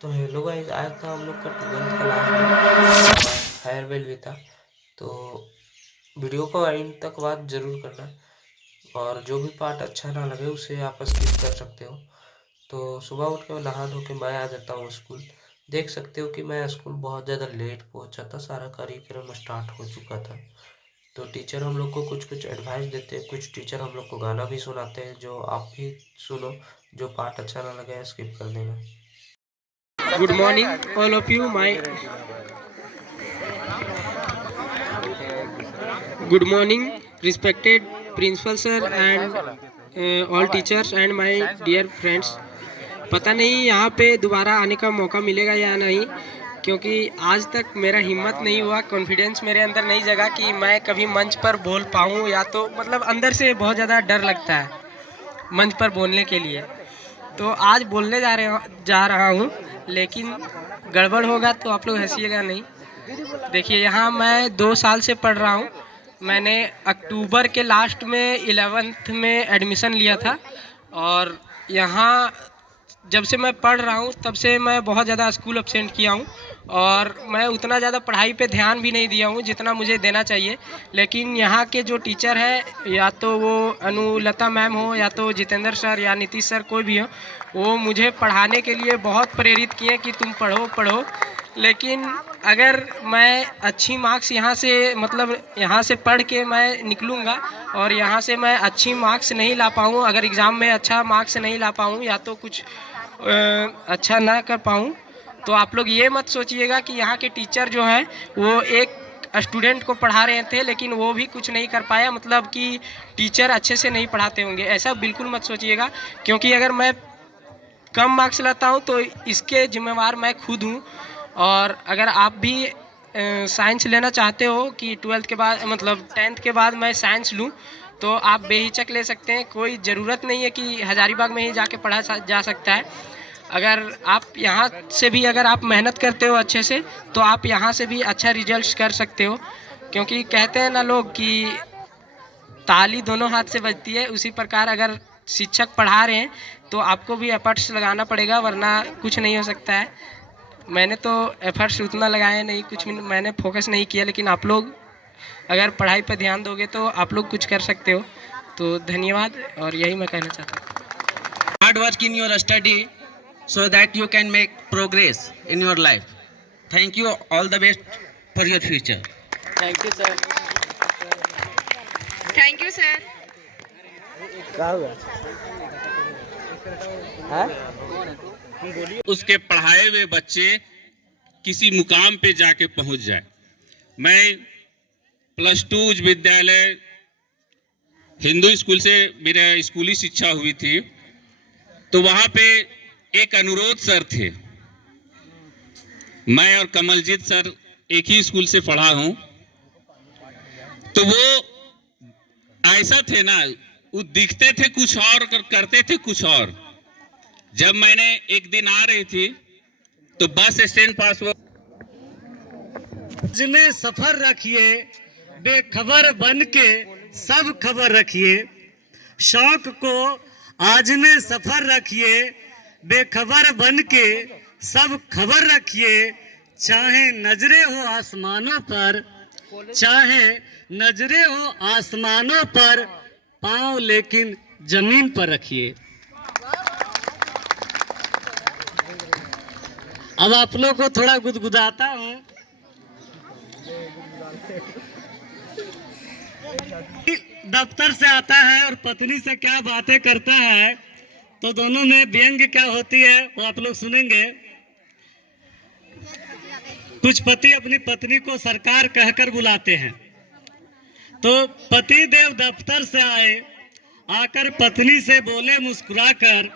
तो hello guys, आज था हम लोग का 12th का लास्ट डे और फेयरवेल भी था। तो वीडियो को एंड तक बात जरूर करना और जो भी पार्ट अच्छा ना लगे उसे आप स्किप कर सकते हो। तो सुबह उठ के नहा धो के मैं आ जाता हूँ स्कूल। देख सकते हो कि मैं स्कूल बहुत ज़्यादा लेट पहुँचा था, सारा कार्यक्रम स्टार्ट हो चुका था। तो टीचर हम लोग को कुछ कुछ एडवाइस देते हैं, कुछ टीचर हम लोग को गाना भी सुनाते हैं, जो आप भी सुनो। जो पार्ट अच्छा ना लगे स्किप कर देना। Good morning, all of you. My good morning, respected principal sir and all teachers and my dear friends. पता नहीं यहाँ पे दोबारा आने का मौका मिलेगा या नहीं, क्योंकि आज तक मेरा हिम्मत नहीं हुआ, कॉन्फिडेंस मेरे अंदर नहीं जगा कि मैं कभी मंच पर बोल पाऊँ, या तो मतलब अंदर से बहुत ज़्यादा डर लगता है मंच पर बोलने के लिए। तो आज बोलने जा रहा हूँ, लेकिन गड़बड़ होगा तो आप लोग हंसिएगा नहीं। देखिए, यहाँ मैं 2 साल से पढ़ रहा हूँ। मैंने अक्टूबर के लास्ट में 11th में एडमिशन लिया था और यहाँ जब से मैं पढ़ रहा हूँ तब से मैं बहुत ज़्यादा स्कूल एब्सेंट किया हूँ और मैं उतना ज़्यादा पढ़ाई पे ध्यान भी नहीं दिया हूँ जितना मुझे देना चाहिए। लेकिन यहाँ के जो टीचर है, या तो वो अनुलता मैम हो या तो जितेंद्र सर या नीतीश सर, कोई भी हो, वो मुझे पढ़ाने के लिए बहुत प्रेरित किए कि तुम पढ़ो पढ़ो। लेकिन अगर मैं अच्छी मार्क्स यहाँ से मतलब यहाँ से पढ़ के मैं निकलूँगा और यहाँ से मैं अच्छी मार्क्स नहीं ला पाऊँ, अगर एग्ज़ाम में अच्छा मार्क्स नहीं ला पाऊँ या तो कुछ अच्छा ना कर पाऊँ, तो आप लोग ये मत सोचिएगा कि यहाँ के टीचर जो हैं वो एक स्टूडेंट को पढ़ा रहे थे लेकिन वो भी कुछ नहीं कर पाया, मतलब कि टीचर अच्छे से नहीं पढ़ाते होंगे, ऐसा बिल्कुल मत सोचिएगा। क्योंकि अगर मैं कम मार्क्स लाता हूँ तो इसके जिम्मेवार मैं खुद हूँ। और अगर आप भी साइंस लेना चाहते हो कि 12th के बाद मतलब 10th के बाद मैं साइंस लूँ, तो आप बेहिचक ले सकते हैं। कोई ज़रूरत नहीं है कि हज़ारीबाग में ही जाके पढ़ा जा सकता है। अगर आप यहाँ से भी अगर आप मेहनत करते हो अच्छे से, तो आप यहाँ से भी अच्छा रिजल्ट कर सकते हो। क्योंकि कहते हैं ना लोग कि ताली दोनों हाथ से बजती है, उसी प्रकार अगर शिक्षक पढ़ा रहे हैं तो आपको भी एफर्ट्स लगाना पड़ेगा, वरना कुछ नहीं हो सकता है। मैंने तो एफर्ट्स उतना लगाया नहीं, कुछ मैंने फोकस नहीं किया, लेकिन आप लोग अगर पढ़ाई पर ध्यान दोगे तो आप लोग कुछ कर सकते हो। तो धन्यवाद, और यही मैं कहना चाहता हूँ। Hard work in your study so that you can make progress in your life. Thank you. All the best for your future. Thank you sir. Thank you sir. उसके पढ़ाए हुए बच्चे किसी मुकाम पे जाके पहुंच जाए। मैं +2 उच्च विद्यालय हिंदू स्कूल से मेरा स्कूली शिक्षा हुई थी, तो वहां पे एक अनुरोध सर थे। मैं और कमलजीत सर एक ही स्कूल से पढ़ा हूं, तो वो ऐसा थे ना, वो दिखते थे कुछ और करते थे कुछ और। जब मैंने एक दिन आ रही थी तो बस स्टैंड पास वो जिन्हें सफर रखिए, बेखबर बन के सब खबर रखिए। शौक को आज ने सफर रखिए, बेखबर बन के सब खबर रखिए। चाहे नजरे हो आसमानों पर, चाहे नजरे हो आसमानों पर, पाँव लेकिन जमीन पर रखिए। अब आप लोग को थोड़ा गुदगुदाता हूँ। दफ्तर से आता है और पत्नी से क्या बातें करता है, तो दोनों में व्यंग्य क्या होती है वो आप लोग सुनेंगे। कुछ पति अपनी पत्नी को सरकार कहकर बुलाते हैं, तो पति देव दफ्तर से आए, आकर पत्नी से बोले मुस्कुराकर,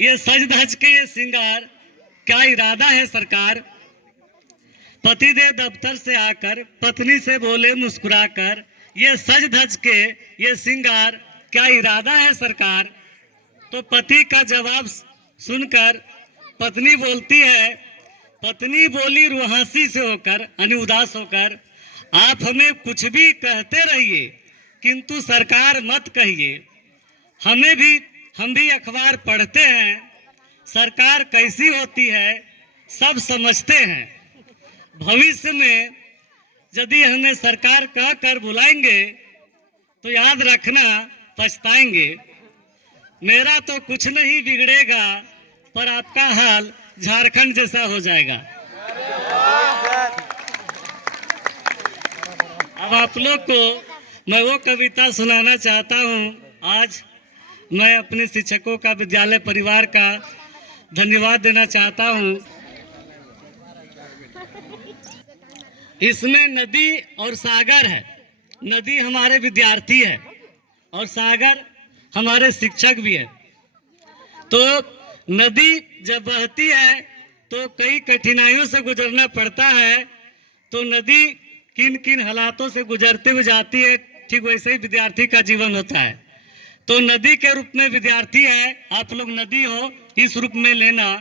ये सज धज के ये श्रृंगार क्या इरादा है सरकार। पति देव दफ्तर से आकर पत्नी से बोले मुस्कुराकर, ये सज धज के ये श्रृंगार क्या इरादा है सरकार। तो पति का जवाब सुनकर पत्नी बोलती है, पत्नी बोली रुहासी से होकर, यानी उदास होकर, आप हमें कुछ भी कहते रहिए किंतु सरकार मत कहिए। हम भी अखबार पढ़ते हैं, सरकार कैसी होती है सब समझते हैं। भविष्य में यदि हमें सरकार कह कर बुलाएंगे तो याद रखना पछताएंगे। मेरा तो कुछ नहीं बिगड़ेगा, पर आपका हाल झारखंड जैसा हो जाएगा। अब आप लोग को मैं वो कविता सुनाना चाहता हूँ। आज मैं अपने शिक्षकों का, विद्यालय परिवार का धन्यवाद देना चाहता हूँ। इसमें नदी और सागर है। नदी हमारे विद्यार्थी है और सागर हमारे शिक्षक भी है। तो नदी जब बहती है तो कई कठिनाइयों से गुजरना पड़ता है। तो नदी किन किन हालातों से गुजरते हुए जाती है, ठीक वैसे ही विद्यार्थी का जीवन होता है। तो नदी के रूप में विद्यार्थी है, आप लोग नदी हो इस रूप में लेना।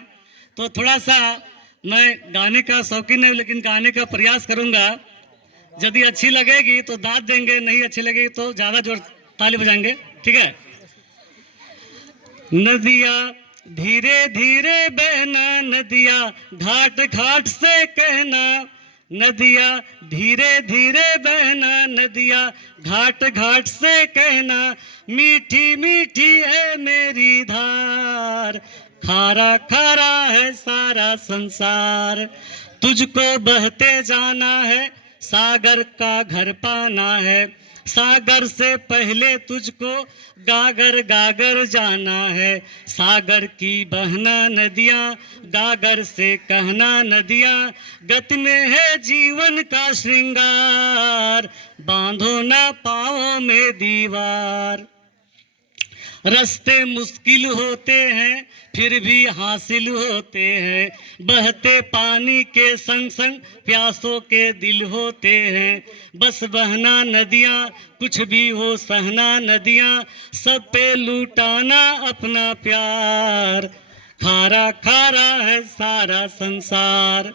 तो थोड़ा सा मैं गाने का शौकीन है, लेकिन गाने का प्रयास करूंगा। यदि अच्छी लगेगी तो दाद देंगे, नहीं अच्छी लगेगी तो ज़्यादा जोर ताली बजाएंगे, ठीक है। नदिया धीरे धीरे बहना, नदिया घाट घाट से कहना, नदिया धीरे धीरे बहना, नदिया घाट घाट से कहना, मीठी मीठी है मेरी धार, खारा खारा है सारा संसार, तुझको बहते जाना है, सागर का घर पाना है, सागर से पहले तुझको गागर गागर जाना है, सागर की बहना नदियाँ, गागर से कहना नदियाँ, गति में है जीवन का श्रृंगार, बांधो ना पाँव में दीवार। रास्ते मुश्किल होते हैं फिर भी हासिल होते हैं, बहते पानी के संग संग प्यासों के दिल होते हैं, बस बहना नदियाँ कुछ भी हो सहना नदियाँ, सब पे लूटाना अपना प्यार, खारा खारा है सारा संसार।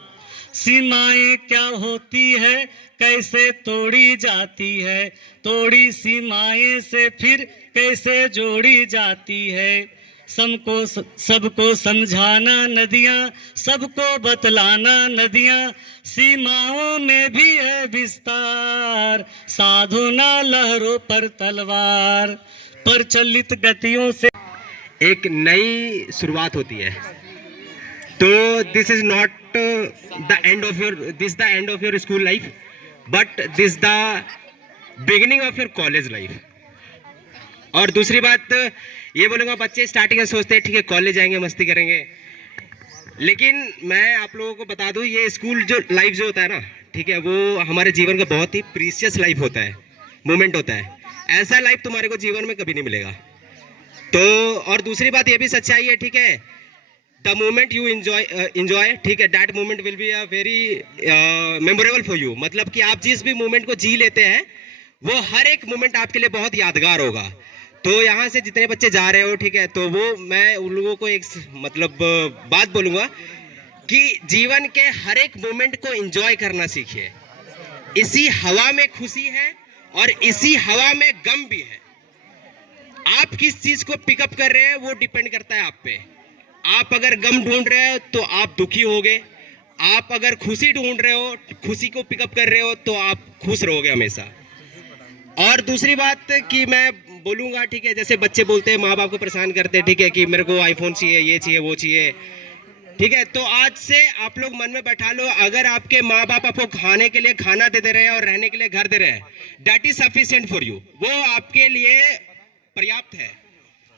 सीमाएं क्या होती है कैसे तोड़ी जाती है, तोड़ी सीमाएं से फिर कैसे जोड़ी जाती है, सबको समझाना नदियाँ, सबको बतलाना नदियाँ, सीमाओं में भी है विस्तार, साधो ना लहरों पर तलवार, प्रचलित गतियों से एक नई शुरुआत होती है। तो this is not the end of your school life, but this the beginning of your college life. और दूसरी बात ये बोलूँगा, बच्चे स्टार्टिंग में सोचते हैं ठीक है कॉलेज जाएंगे मस्ती करेंगे, लेकिन मैं आप लोगों को बता दूं ये स्कूल जो लाइफ जो होता है ना, ठीक है, वो हमारे जीवन का बहुत ही प्रीशियस लाइफ होता है, मोमेंट होता है। ऐसा लाइफ तुम्हारे को जीवन में कभी नहीं मिलेगा। तो और दूसरी बात ये भी सच्चाई है, ठीक है, द मोमेंट यू इंजॉय, ठीक है, that moment will be a very memorable for you. मतलब कि आप जिस भी मोमेंट को जी लेते हैं वो हर एक मोमेंट आपके लिए बहुत यादगार होगा। तो यहाँ से जितने बच्चे जा रहे हो, ठीक है, तो वो मैं उन लोगों को एक मतलब बात बोलूँगा कि जीवन के हर एक मोमेंट को एंजॉय करना सीखिए। इसी हवा में खुशी है और इसी हवा में गम भी है। आप किस चीज़ को पिकअप कर रहे हैं वो डिपेंड करता है आप पे। आप अगर गम ढूंढ रहे हो तो आप दुखी होगे, आप अगर खुशी ढूंढ रहे हो, खुशी को पिकअप कर रहे हो तो आप खुश रहोगे हमेशा। और दूसरी बात कि मैं बोलूँगा, ठीक है, जैसे बच्चे बोलते हैं माँ बाप को परेशान करते हैं, ठीक है, कि मेरे को आईफोन चाहिए, ये चाहिए, वो चाहिए, ठीक है, तो आज से आप लोग मन में बैठा लो, अगर आपके माँ बाप आपको खाने के लिए खाना दे रहे हैं और रहने के लिए घर दे रहे हैं, that is sufficient for you, वो आपके लिए पर्याप्त है।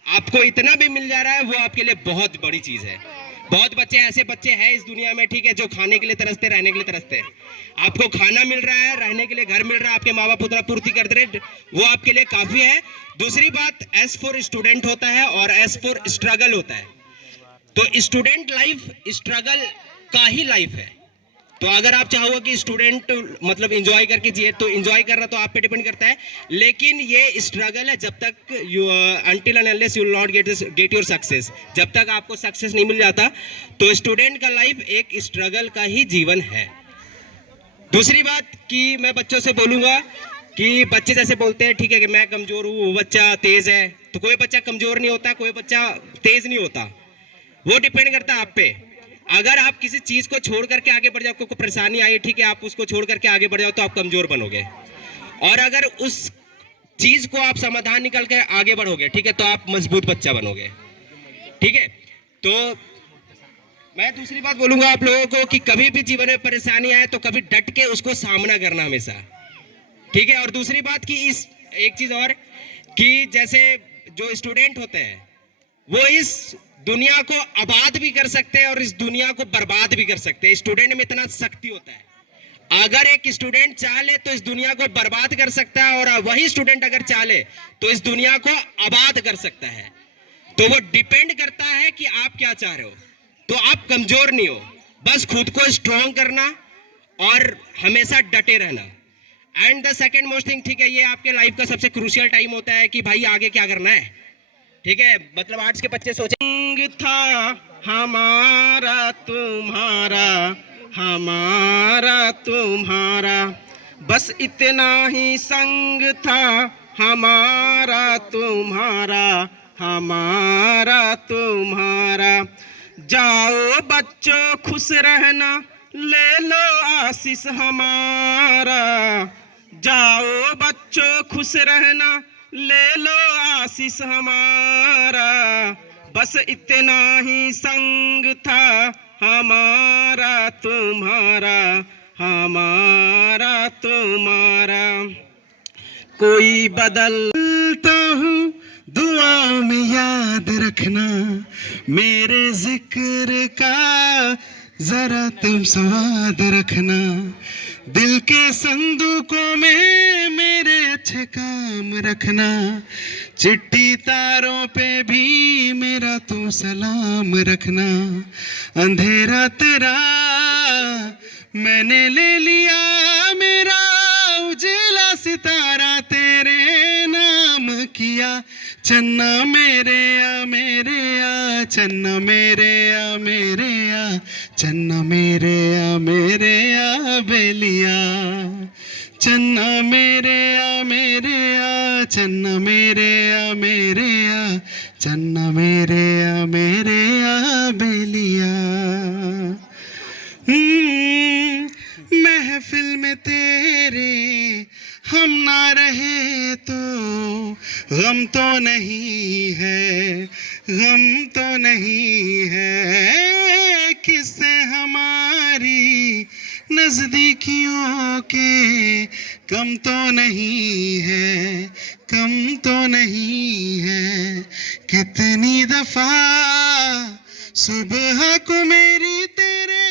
आपको इतना भी मिल जा रहा है वो आपके लिए बहुत बड़ी चीज़ है। बहुत बच्चे ऐसे बच्चे हैं इस दुनिया में, ठीक है, जो खाने के लिए तरसते, रहने के लिए तरसते हैं। आपको खाना मिल रहा है, रहने के लिए घर मिल रहा है, आपके माँ बाप उतना पूर्ति कर रहे, वो आपके लिए काफ़ी है। दूसरी बात, एस फॉर स्टूडेंट होता है और एस फॉर स्ट्रगल होता है। तो स्टूडेंट लाइफ स्ट्रगल का ही लाइफ है। तो अगर आप चाहोगे कि स्टूडेंट मतलब एंजॉय करके जिए, तो एंजॉय करना तो आप पे डिपेंड करता है, लेकिन ये स्ट्रगल है जब तक you until and unless you will not get your success. जब तक आपको सक्सेस नहीं मिल जाता तो स्टूडेंट का लाइफ एक स्ट्रगल का ही जीवन है। दूसरी बात कि मैं बच्चों से बोलूँगा कि बच्चे जैसे बोलते हैं, ठीक है, कि मैं कमज़ोर हूँ, वो बच्चा तेज़ है, तो कोई बच्चा कमज़ोर नहीं होता, कोई बच्चा तेज़ नहीं होता। वो डिपेंड करता है आप पे। अगर आप किसी चीज को छोड़ करके आगे बढ़ जाओ, आपको कोई परेशानी आई, ठीक है, आप उसको छोड़ करके आगे बढ़ जाओ तो आप कमजोर बनोगे। और अगर उस चीज को आप समाधान निकल के आगे बढ़ोगे, ठीक है, तो आप मजबूत बच्चा बनोगे। ठीक है, तो मैं दूसरी बात बोलूंगा आप लोगों को कि कभी भी जीवन में परेशानी आए तो कभी डट के उसको सामना करना हमेशा। ठीक है, और दूसरी बात कि इस एक चीज और कि जैसे जो स्टूडेंट होते हैं वो इस दुनिया को आबाद भी कर सकते हैं और इस दुनिया को बर्बाद भी कर सकते हैं। स्टूडेंट में इतना शक्ति होता है, अगर एक स्टूडेंट चाह ले तो इस दुनिया को बर्बाद कर सकता है, और वही स्टूडेंट अगर चाह ले तो इस दुनिया को आबाद कर सकता है। तो वो डिपेंड करता है कि आप क्या चाह रहे हो। तो आप कमजोर नहीं हो, बस खुद को स्ट्रॉन्ग करना और हमेशा डटे रहना। And the second most thing, ठीक है, ये आपके लाइफ का सबसे क्रूशियल टाइम होता है कि भाई आगे क्या करना है। ठीक है, मतलब आर्ट्स के बच्चे सोचेंगे था हमारा तुम्हारा, हमारा तुम्हारा, बस इतना ही संग था हमारा तुम्हारा, हमारा तुम्हारा। जाओ बच्चों खुश रहना, ले लो आशीष हमारा। जाओ बच्चों खुश रहना, ले लो आशीष हमारा, बस इतना ही संग था हमारा तुम्हारा, हमारा तुम्हारा। कोई बदलता हूँ दुआ में याद रखना, मेरे जिक्र का जरा तुम स्वाद रखना। दिल के संदूकों में मेरे अच्छे काम रखना, चिट्ठी तारों पे भी मेरा तो सलाम रखना। अंधेरा तेरा मैंने ले लिया, मेरा उजला सितारा तेरे नाम किया। चन्ना मेरे आ मेरे आ, चन्ना मेरे आ मेरे आ, चन्ना मेरे आ मेरे आ बेलिया। चन्ना मेरे आ मेरे आ, चन्ना मेरे आ मेरे आ, चन्ना मेरे आ मेरे आ बेलिया। महफिल में तेरे हम ना रहे तो गम तो नहीं है, गम तो नहीं है। किससे हमारी नजदीकियों के कम तो नहीं है, कम तो नहीं है। कितनी दफा सुबह को मेरी तेरे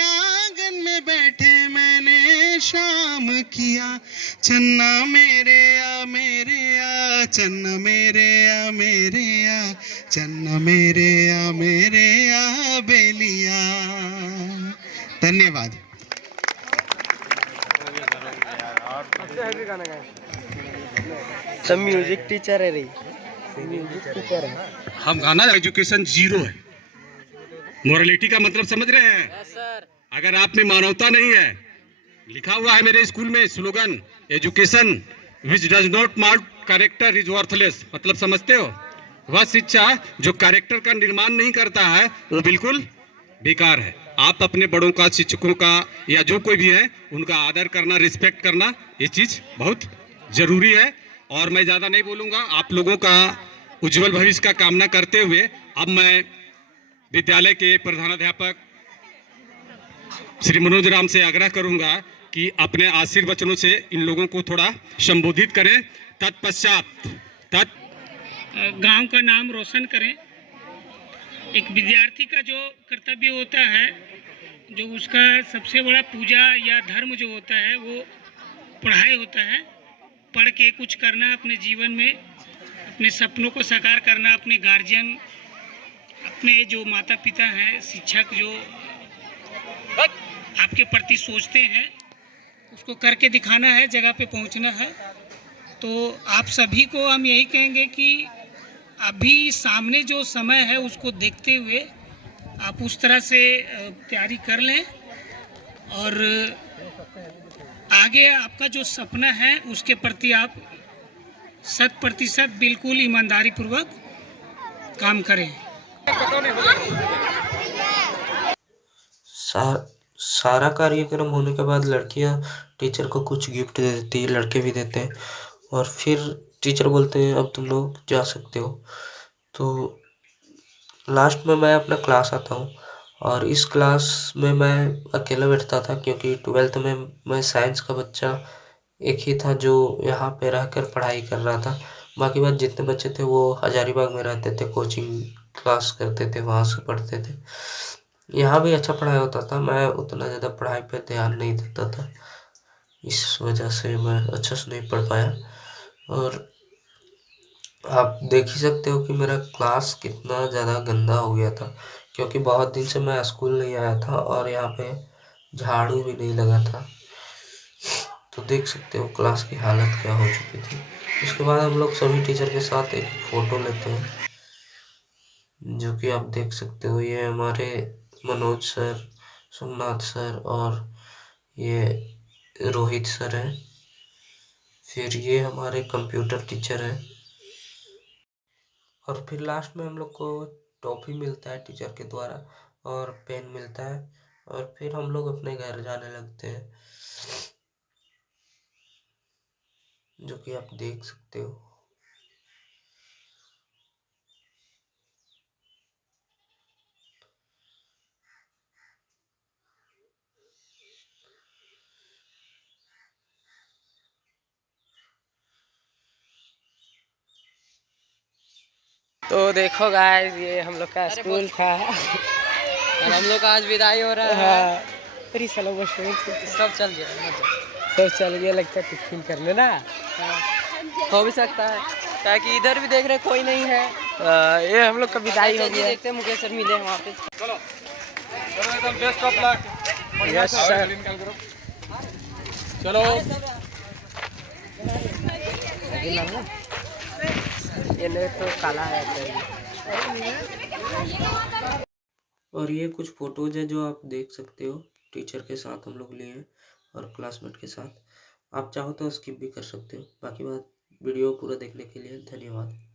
आंगन में बैठे मैंने शाम किया। चन्ना मेरे आ मेरे आ, चन्ना मेरे आ मेरे आ, चन्ना मेरे आ मेरे आ बेलिया। धन्यवाद। सब म्यूजिक टीचर है रही, म्यूजिक टीचर है। हम गाना एजुकेशन जीरो है। मोरालिटी का मतलब समझ रहे हैं? अगर आप में मानवता नहीं है, लिखा हुआ है मेरे स्कूल में slogan, education which does not mark character is worthless. मतलब समझते हो? वह शिक्षा जो कैरेक्टर का निर्माण नहीं करता है वो बिल्कुल बेकार है। आप अपने बड़ों का, शिक्षकों का या जो कोई भी है उनका आदर करना, रिस्पेक्ट करना, ये चीज बहुत जरूरी है। और मैं ज्यादा नहीं बोलूंगा, आप लोगों का उज्जवल भविष्य का कामना करते हुए अब मैं विद्यालय के प्रधानाध्यापक श्री मनोज राम से आग्रह करूंगा कि अपने आशीर्वचनों से इन लोगों को थोड़ा संबोधित करें। तत्पश्चात गांव का नाम रोशन करें। एक विद्यार्थी का जो कर्तव्य होता है, जो उसका सबसे बड़ा पूजा या धर्म जो होता है वो पढ़ाई होता है। पढ़ के कुछ करना अपने जीवन में, अपने सपनों को साकार करना, अपने गार्जियन, अपने जो माता पिता हैं, शिक्षक जो आपके प्रति सोचते हैं, उसको करके दिखाना है, जगह पे पहुंचना है। तो आप सभी को हम यही कहेंगे कि अभी सामने जो समय है उसको देखते हुए आप उस तरह से तैयारी कर लें और आगे आपका जो सपना है उसके प्रति आप 100% बिल्कुल ईमानदारी पूर्वक काम करें। सारा कार्यक्रम होने के बाद लड़कियां टीचर को कुछ गिफ्ट दे देती है, लड़के भी देते हैं और फिर टीचर बोलते हैं अब तुम लोग जा सकते हो। तो लास्ट में मैं अपना क्लास आता हूँ और इस क्लास में मैं अकेला बैठता था क्योंकि 12th में मैं साइंस का बच्चा एक ही था जो यहाँ पे रहकर पढ़ाई कर रहा था। बाकी बात जितने बच्चे थे वो हजारीबाग में रहते थे, कोचिंग क्लास करते थे, वहाँ से पढ़ते थे। यहाँ भी अच्छा पढ़ाई होता था, मैं उतना ज़्यादा पढ़ाई पे ध्यान नहीं देता था, इस वजह से मैं अच्छे से नहीं पढ़ पाया। और आप देख ही सकते हो कि मेरा क्लास कितना ज़्यादा गंदा हो गया था क्योंकि बहुत दिन से मैं स्कूल नहीं आया था और यहाँ पे झाड़ू भी नहीं लगा था। तो देख सकते हो क्लास की हालत क्या हो चुकी थी। उसके बाद हम लोग सभी टीचर के साथ एक फ़ोटो लेते हैं, जो कि आप देख सकते हो। ये हमारे मनोज सर, सोमनाथ सर और ये रोहित सर हैं। फिर ये हमारे कंप्यूटर टीचर हैं और फिर लास्ट में हम लोग को टॉफ़ी मिलता है टीचर के द्वारा और पेन मिलता है और फिर हम लोग अपने घर जाने लगते हैं, जो कि आप देख सकते हो। तो देखो गाइस, ये हम लोग का स्कूल था और हम लोग का आज विदाई हो रहा है। अरे साला वो सब चल गया लगता है टिफिन करने ना। हो भी सकता है क्या कि इधर भी देख रहे कोई नहीं है। ये हम लोग का विदाई हो गया। देखते हैं मुकेश सर मिले वहाँ पे। एकदम best of luck. Yes sir. चलो ये नहीं तो काला है। और ये कुछ फोटोज है जो आप देख सकते हो, टीचर के साथ हम लोग लिए हैं और क्लासमेट के साथ। आप चाहो तो स्किप भी कर सकते हो। बाकी बात, वीडियो पूरा देखने के लिए धन्यवाद।